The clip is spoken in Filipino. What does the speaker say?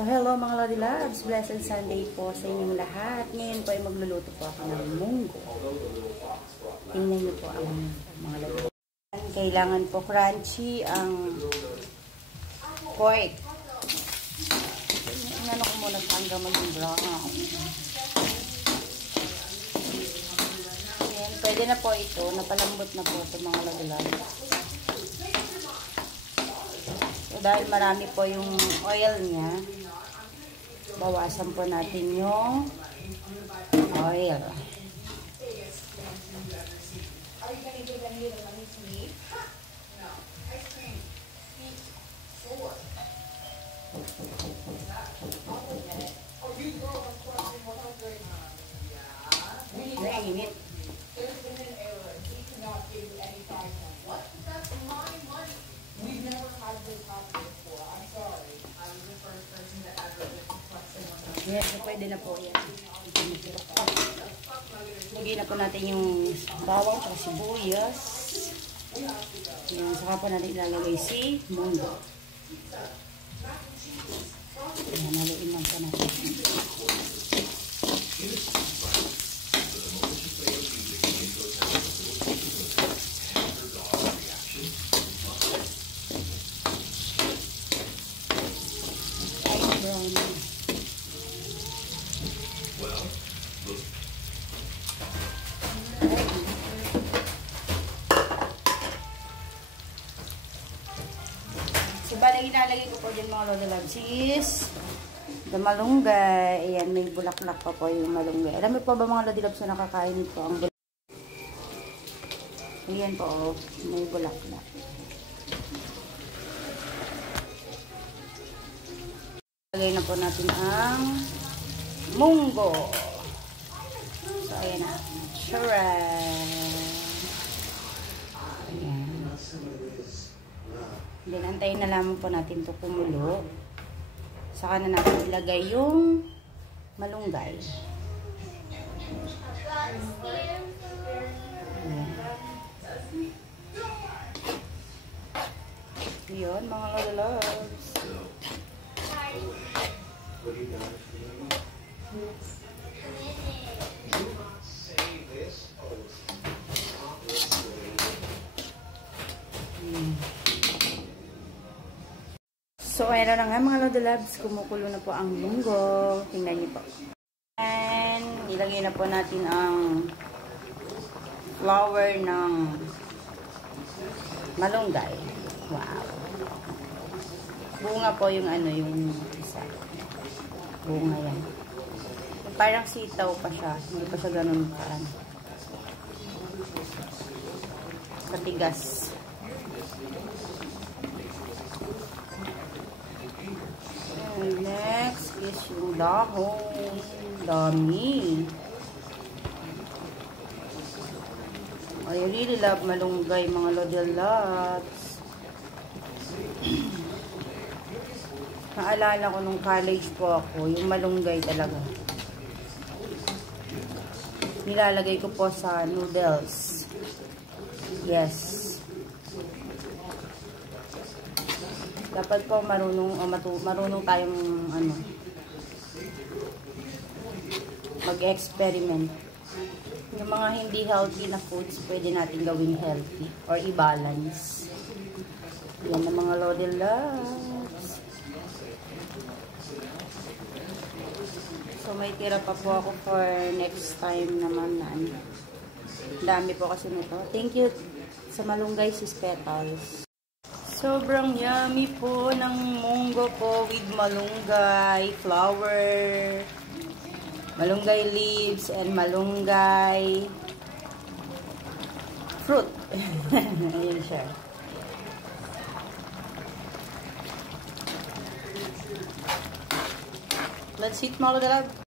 So, hello mga Lodi Loves. Blessed Sunday po sa inyong lahat. Ngayon po ay magluluto po ako ng munggo. Tingnan niyo po ang mga Lodi Loves. Kailangan po crunchy ang pork. Inano ko muna hanggang maging brown. Ayan, pwede na po ito. Napalambot na po ito mga Lodi Loves. So, dahil marami po yung oil niya, bawasan po natin yung oil. Init. Yes, so pwede na po yan. Lagyan na po natin yung bawang at sibuyas. Yan, saka po natin ilalagay si munggo. Yan, haluin lang po natin. So, bala ilalagay ko po dyan mga Lodi Loves is the malunggay. Ayan, may bulaklak pa po yung malunggay. Alam mo po ba mga Lodi Loves na nakakain po ang bulaklak? Ayan po, may bulaklak. Lagay na po natin ang munggo. So, ayan na. Charan! Ayan. Then, antayin na lamang po natin ito kumulo. Saka na natin ilagay yung malunggay. Ayan. Yun, mga loves. So, ayan na nga mga Lodi Loves, kumukulo na po ang munggo. Tingnan niyo po. And, ilagay na po natin ang flour ng malunggay. Wow. Bunga po yung ano, yung isa. Bunga yan. Parang sitaw pa siya. Hindi pa siya ganun kaan. Katigas. And next is yung dahon. Dami. I really love malunggay, mga Lodi Loves. Naalala ko nung college po ako, yung malunggay talaga. Nilalagay ko po sa noodles. Yes. Dapat po marunong tayong mag-experiment. Yung mga hindi healthy na foods, pwede natin gawing healthy or i-balance. Yan ang mga Lodi Loves. So, may tira pa po ako for next time naman na ano. Dami po kasi nito. Thank you sa malunggay sis Petals. Sobrang yummy po ng munggo po with malunggay flour, malunggay leaves, and malunggay fruit. Ayan siya. Let's eat mga Lodi Loves.